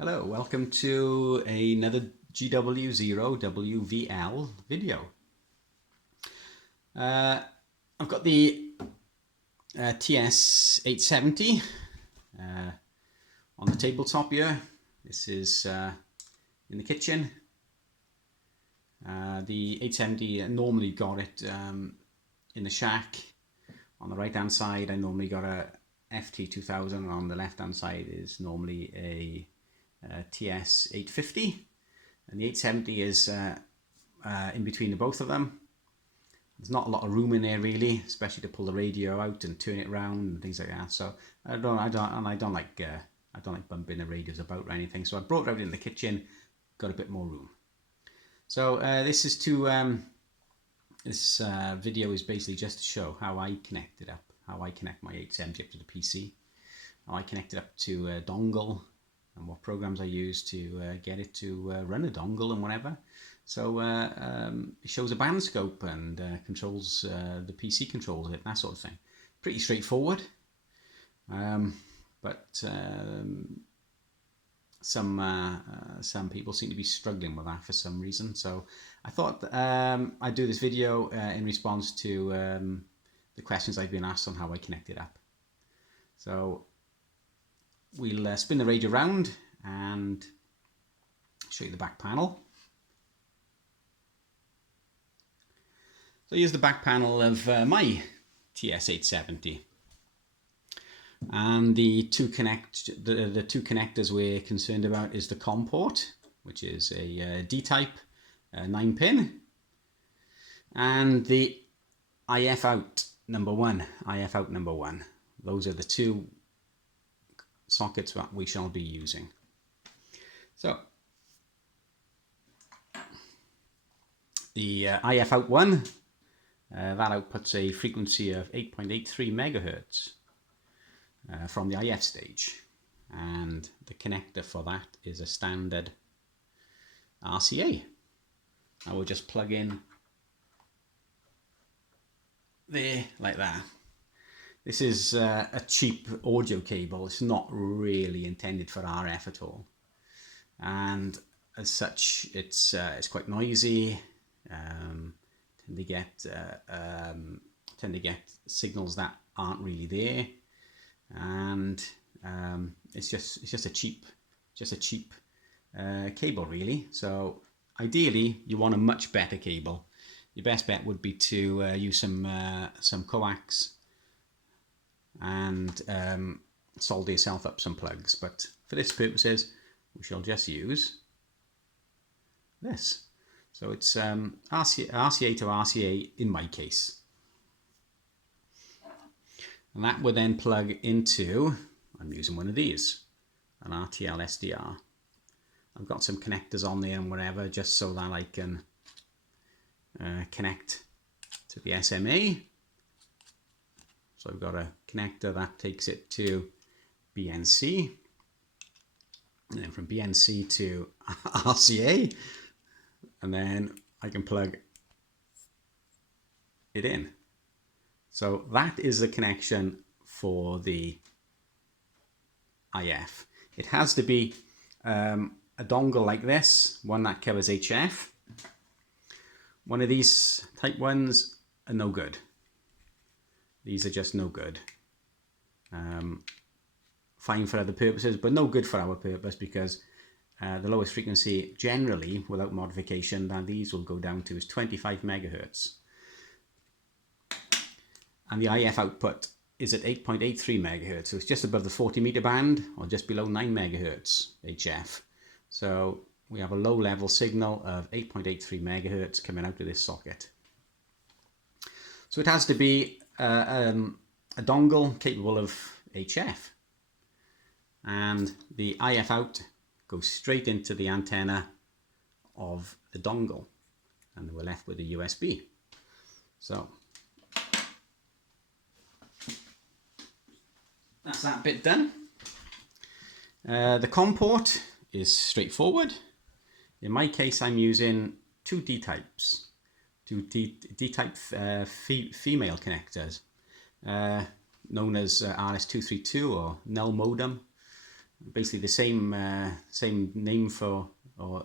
Hello, welcome to another Gw0wvl video. I've got the TS-870 on the tabletop here. This is in the kitchen. The 870, normally got it in the shack. On the right hand side I normally got a FT2000, and on the left hand side is normally a TS-850, and the 870 is in between the both of them. There's not a lot of room in there really, especially to pull the radio out and turn it around and things like that. So I don't like bumping the radios about or anything. So I brought it out in the kitchen, got a bit more room. So this video is basically just to show how I connect it up, how I connect my 870 up to the PC, how I connect it up to a dongle, and what programs I use to get it to run a dongle and whatever. So it shows a band scope and controls the PC controls it, that sort of thing. Pretty straightforward, but some people seem to be struggling with that for some reason. So I thought I'd do this video in response to the questions I've been asked on how I connect it up. So we'll spin the radio around and show you the back panel. So here's the back panel of my TS-870, and the two connectors we're concerned about is the COM port, which is a D-type 9-pin, and the IF out number one. Those are the two sockets that we shall be using. So the IF out one, that outputs a frequency of 8.83 megahertz from the IF stage, and the connector for that is a standard RCA. I will just plug in there like that. This is a cheap audio cable. It's not really intended for RF at all, and as such it's quite noisy. Tend to get signals that aren't really there, and it's just a cheap cable really. So ideally you want a much better cable. Your best bet would be to use some coax and solder yourself up some plugs, but for this purposes we shall just use this. So it's RCA to RCA in my case, and that would then plug into, I'm using one of these, an HDsdr. I've got some connectors on there and whatever, just so that I can connect to the SMA. So I've got a connector that takes it to BNC, and then from BNC to RCA, and then I can plug it in. So that is the connection for the IF. It has to be a dongle like this, one that covers HF. One of these type ones are no good. These are just no good. Fine for other purposes, but no good for our purpose, because the lowest frequency generally, without modification, that these will go down to is 25 megahertz. And the IF output is at 8.83 megahertz, so it's just above the 40 meter band, or just below 9 megahertz HF. So we have a low level signal of 8.83 megahertz coming out of this socket. So it has to be a dongle capable of HF, and the IF out goes straight into the antenna of the dongle, and we're left with a USB. So that's that bit done. The COM port is straightforward. In my case I'm using two D-types, D-type female connectors, known as RS232 or null modem. basically the same name for, or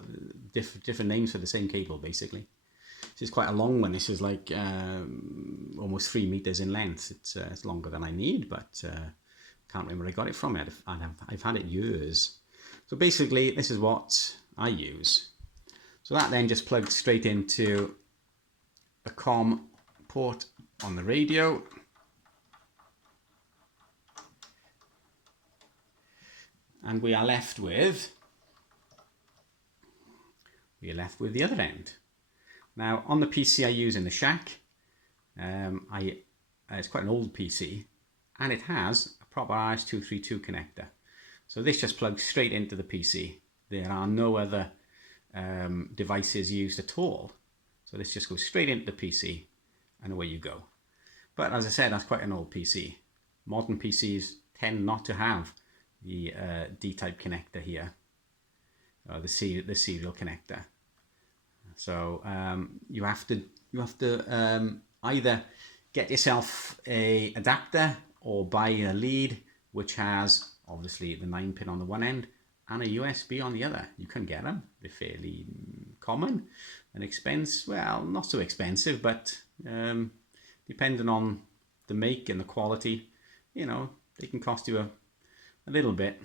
different names for the same cable basically. This is quite a long one. This is like almost 3 meters in length. It's longer than I need, but can't remember where I got it from. I've had it years. So basically this is what I use. So that then just plugs straight into a COM port on the radio. And we are left with the other end. Now on the PC I use in the shack, it's quite an old PC, and it has a proper RS-232 connector. So this just plugs straight into the PC. There are no other devices used at all. So this just goes straight into the PC and away you go. But as I said, that's quite an old PC. Modern PCs tend not to have the D-type connector here, the serial connector. So you have to either get yourself a adapter or buy a lead which has obviously the 9-pin on the one end and a USB on the other. You can get them. They're fairly common and well, not so expensive, but depending on the make and the quality, you know, they can cost you a little bit.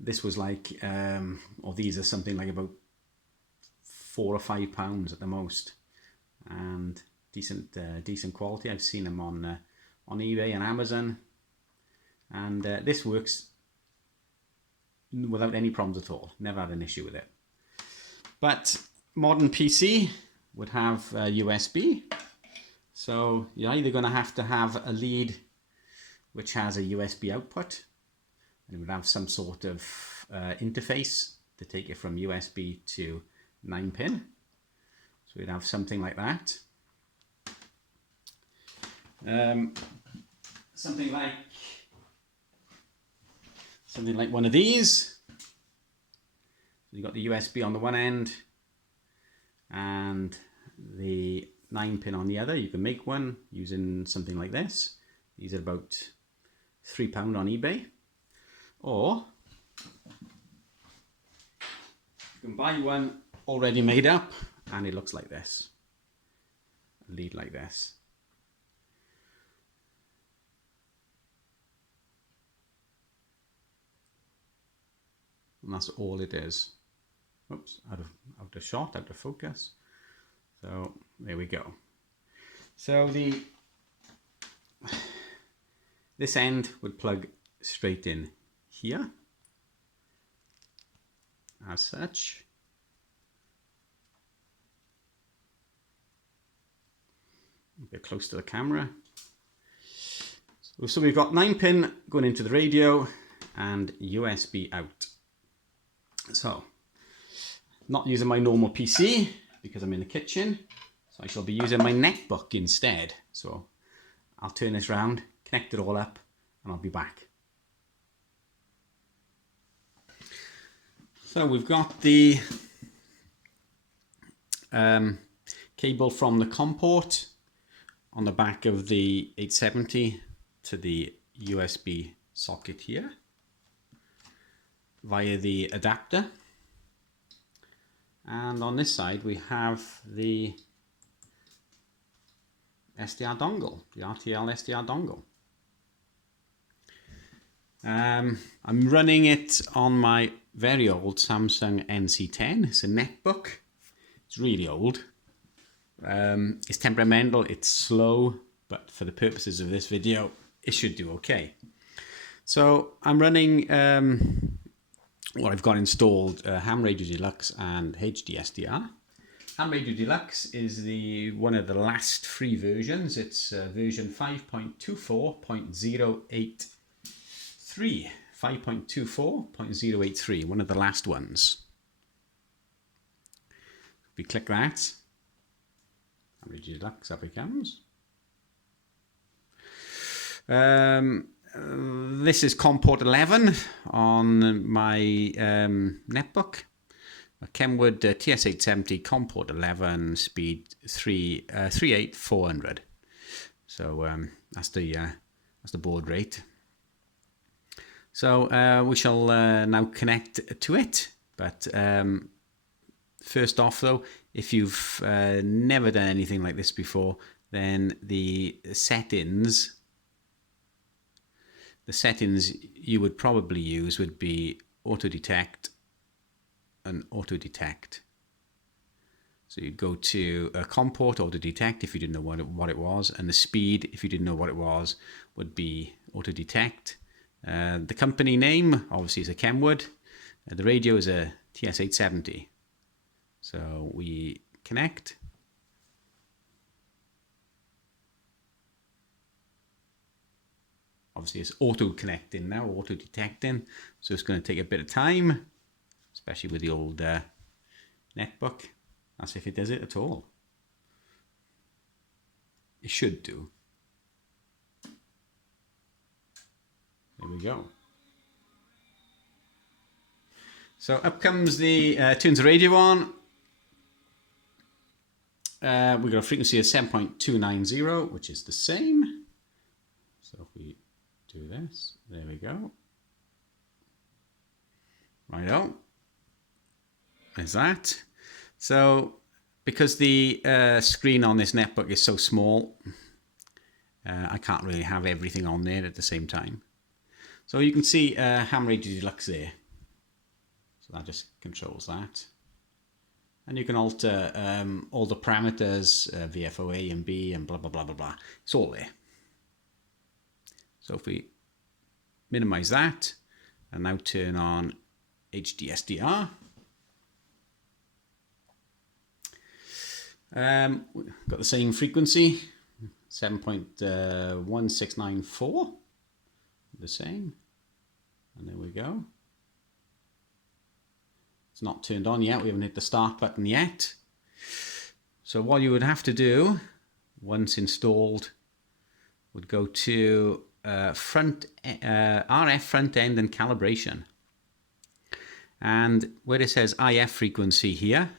This was like, or these are something like about £4 or £5 at the most, and decent quality. I've seen them on eBay and Amazon, and this works without any problems at all. Never had an issue with it. But modern PC would have USB, so you're either going to have a lead which has a USB output, and it would have some sort of interface to take it from USB to 9-pin. So we'd have something like that. Something like one of these. You've got the USB on the one end and the 9-pin on the other. You can make one using something like this. These are about £3 on eBay. Or you can buy one already made up, and it looks like this. A lead like this. And that's all it is. Oops, out of shot, out of focus. So there we go. So this end would plug straight in here, as such. A bit close to the camera. So we've got 9-pin going into the radio and USB out. So, not using my normal PC because I'm in the kitchen, so I shall be using my netbook instead. So I'll turn this round, connect it all up, and I'll be back. So we've got the cable from the COM port on the back of the 870 to the USB socket here via the adapter, and on this side we have the SDR dongle, the RTL SDR dongle. I'm running it on my very old Samsung NC10. It's a netbook. It's really old. It's temperamental, it's slow, but for the purposes of this video, it should do okay. So I'm running what I've got installed, Ham Radio Deluxe and HDsdr. Ham Radio Deluxe is one of the last free versions. It's version 5.24.083. 5.24.083, one of the last ones. We click that. Ham Radio Deluxe, up it comes. This is COM port 11 on my netbook. A Kenwood TS-870 COM port 11, speed 38400. So that's the baud rate. So we shall now connect to it. But first off though, if you've never done anything like this before, then the settings you would probably use would be auto detect and auto detect. So you'd go to a COM port, auto detect if you didn't know what it was, and the speed, if you didn't know what it was, would be auto detect. The company name obviously is a Kenwood. The radio is a TS-870. So we connect. Obviously it's auto connecting now, auto detecting. So it's going to take a bit of time, especially with the old netbook. That's if it does it at all. It should do. There we go. So up comes the turns the radio on. We've got a frequency of 7.290, which is the same. So if we do this, there we go. Righto. There's that. So because the screen on this netbook is so small, I can't really have everything on there at the same time. So you can see Ham Radio Deluxe there. So that just controls that. And you can alter all the parameters, VFO A and B and blah, blah, blah, blah, blah. It's all there. So if we minimize that and now turn on HDsdr. We've got the same frequency, 7.1694, the same. And there we go. It's not turned on yet. We haven't hit the start button yet. So what you would have to do, once installed, would go to RF front end and calibration. And where it says IF frequency here,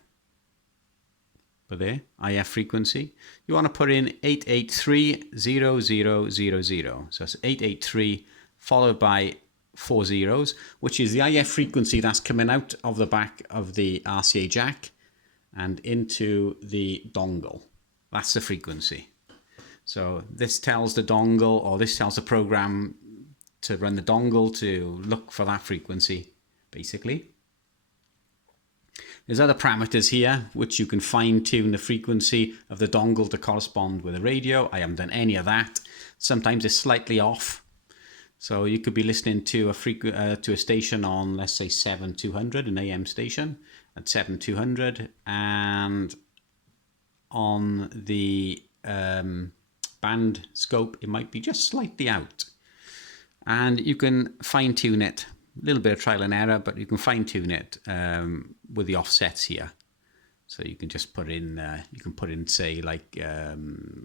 but there, IF frequency, you want to put in 883.0000. So it's 883 followed by 4 zeros, which is the IF frequency that's coming out of the back of the RCA jack and into the dongle. That's the frequency. So this tells the dongle, or this tells the program to run the dongle to look for that frequency, basically. There's other parameters here which you can fine tune the frequency of the dongle to correspond with the radio. I haven't done any of that. Sometimes it's slightly off. So you could be listening to a station on, let's say 7200, an AM station at 7200, and on the band scope it might be just slightly out. And you can fine tune it. A little bit of trial and error, but you can fine tune it with the offsets here. So you can just put in, say like,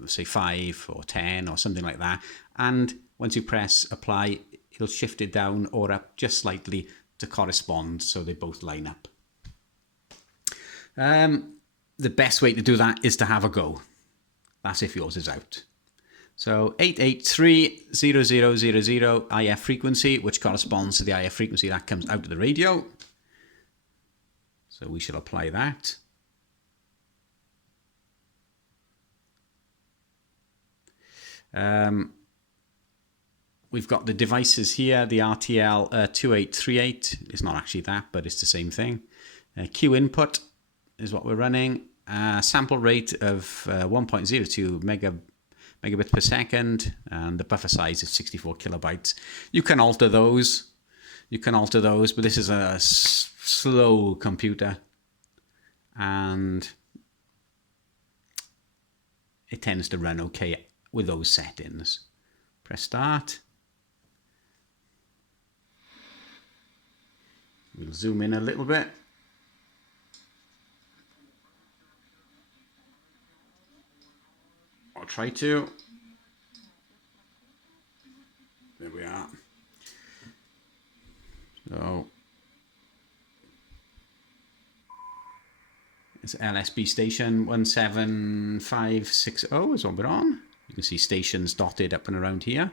say 5 or 10 or something like that. And once you press apply, it'll shift it down or up just slightly to correspond, so they both line up. The best way to do that is to have a go. That's if yours is out. So 883.0000 IF frequency, which corresponds to the IF frequency that comes out of the radio. So we shall apply that. We've got the devices here, the RTL 2838. It's not actually that, but it's the same thing. Q input is what we're running. Sample rate of 1.02 megabits per second, and the buffer size is 64 kilobytes. You can alter those. But this is a slow computer, and it tends to run okay with those settings. Press start. We'll zoom in a little bit. I'll try to. There we are. So it's LSB station 17560 is what we're on. You can see stations dotted up and around here.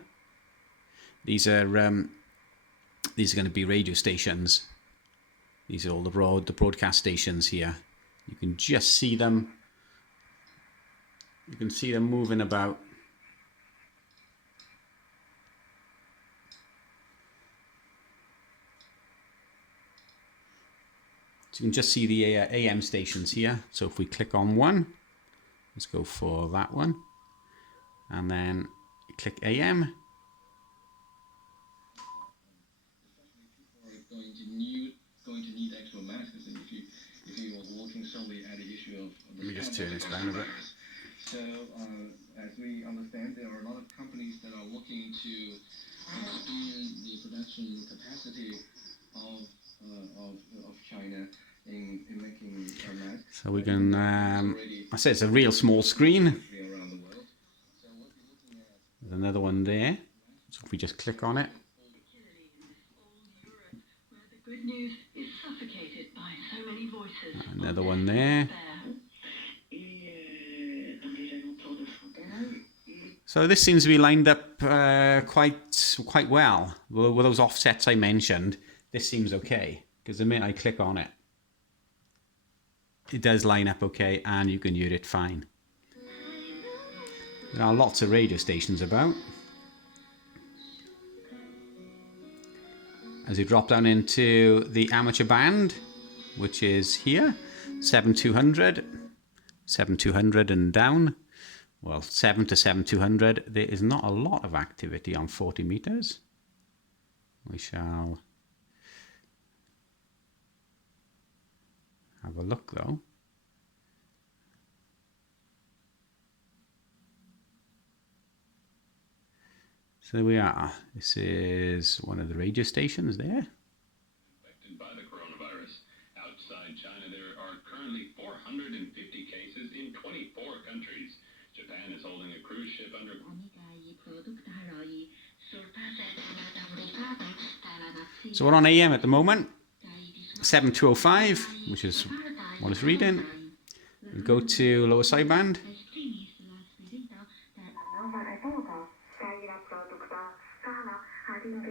These are these are going to be radio stations. These are all the broadcast stations here. You can just see them. You can see them moving about. So you can just see the AM stations here. So if we click on one, let's go for that one, and then click AM. Going to need extra masks if you are looking solely at the issue of the. Let me just turn this down a bit. So as we understand, there are a lot of companies that are looking to expand the production capacity of China in making masks. So we can, I say it's a real small screen. There's another one there. So if we just click on it. Good news is suffocated by so many voices. Another one there. So this seems to be lined up quite well. With those offsets I mentioned, this seems okay. Because the minute I click on it, it does line up okay and you can hear it fine. There are lots of radio stations about. As you drop down into the amateur band, which is here, 7200, 7200 and down. Well, 7 to 7200, there is not a lot of activity on 40 meters. We shall have a look though. So there we are. This is one of the radio stations there. Infected by the coronavirus. Outside China, there are currently 450 cases in 24 countries. Japan is holding a cruise ship under. So we're on AM at the moment, 7205, which is what it's reading. We go to lower sideband.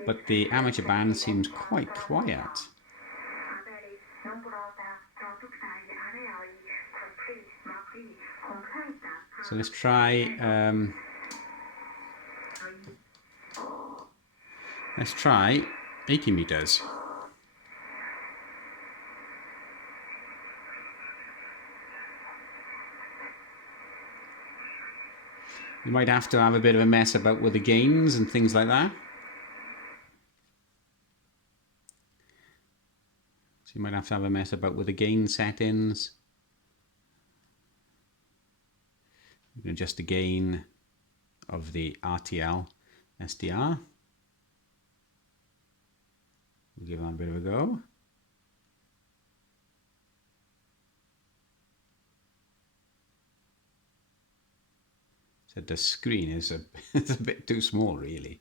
But the amateur band seems quite quiet. So let's try 80 meters. You might have to have a bit of a mess about with the gains and things like that. So you might have to have a mess about with the gain settings. You can adjust the gain of the RTL SDR. We'll give that a bit of a go. So the screen is it's a bit too small, really.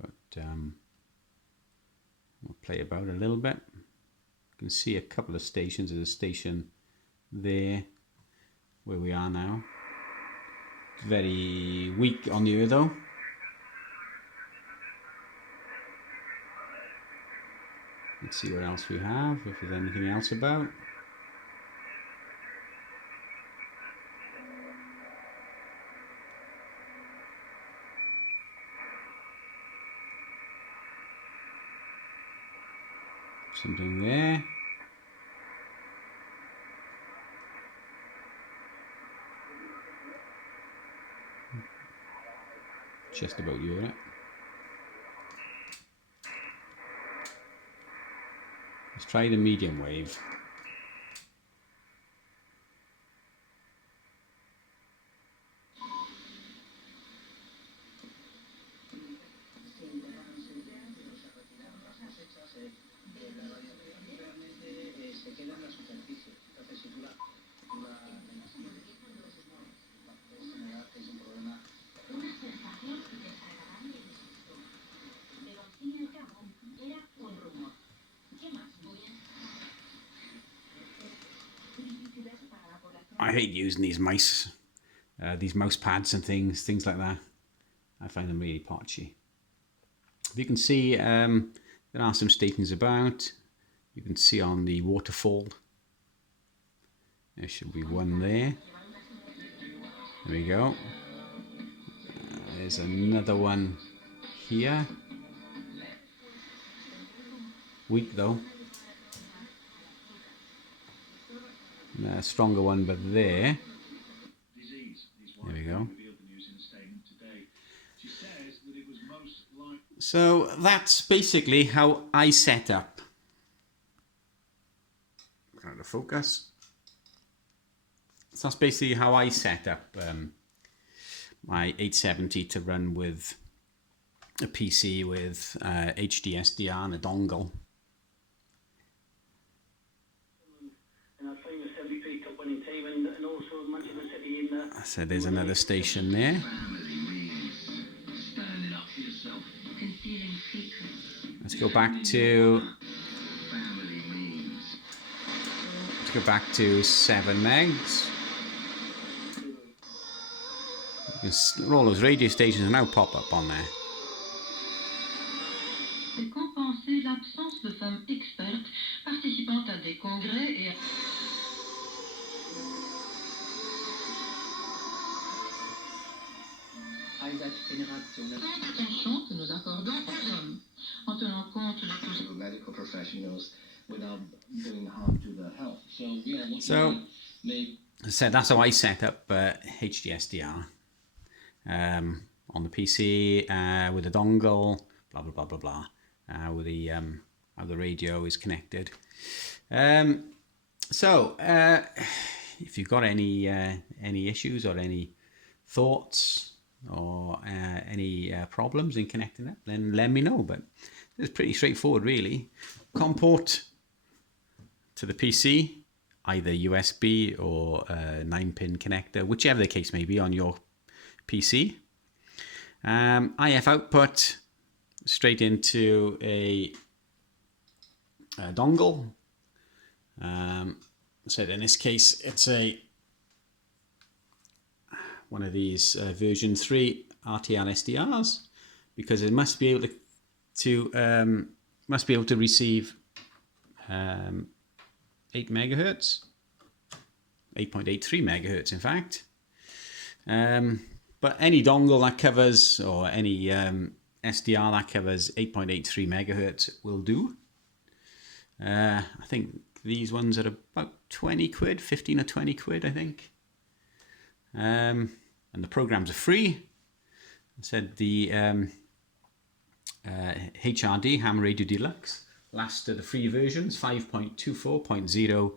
But we'll play about a little bit. You can see a couple of stations. There's a station there where we are now. It's very weak on the ear though. Let's see what else we have, if there's anything else about. Something there. Just about you, isn't it? Let's try the medium wave. I hate using these mouse pads and things like that. I find them really potchy. You can see there are some stations about. You can see on the waterfall. There should be one there. There we go. There's another one here. Weak though. A stronger one, but there. There we go. So that's basically how I set up. Trying to focus. So that's basically how I set up my 870 to run with a PC with HDsdr and a dongle. So there's another station there. Let's go back to 7 megs. All those radio stations now pop up on there. Compenser l'absence de femmes expertes participant à des congrès et attention que nous accordons aux hommes en tenant compte de medical professionals without doing harm to their health. So that's how I set up HDsdr on the PC with a dongle, blah blah blah blah blah, with the how the radio is connected. So if you've got any issues or any thoughts or any problems in connecting it, then let me know. But it's pretty straightforward, really. COM port to the PC, either USB or 9-pin connector, whichever the case may be on your PC. IF output straight into a dongle. So in this case, it's one of these version 3 RTL SDRs, because it must be able to receive 8 megahertz, 8.83 megahertz, in fact. But any dongle that covers, or any SDR that covers 8.83 megahertz will do. I think these ones are about 20 quid, 15 or 20 quid, I think. And the programs are free. I said the HRD, Ham Radio Deluxe, last of the free versions, 5.24.083.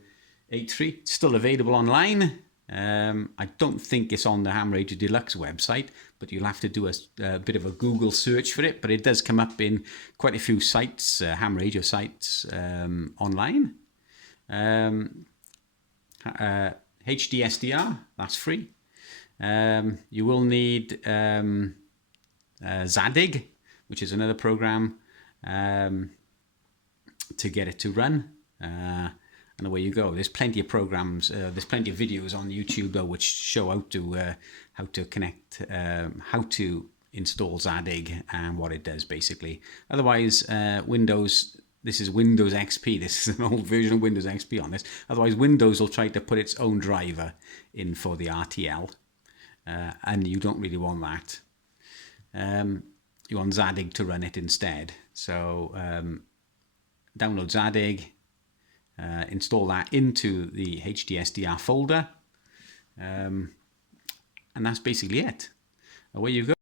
It's still available online. I don't think it's on the Ham Radio Deluxe website, but you'll have to do a bit of a Google search for it. But it does come up in quite a few sites, ham radio sites online. HDsdr, that's free. You will need Zadig, which is another program to get it to run. And away you go. There's plenty of programs. There's plenty of videos on YouTube though, which show how to connect, how to install Zadig and what it does basically. Otherwise, Windows. This is Windows XP. This is an old version of Windows XP on this. Otherwise, Windows will try to put its own driver in for the RTL, and you don't really want that. You want Zadig to run it instead. So download Zadig. Install that into the HDsdr folder, and that's basically it. Away you go.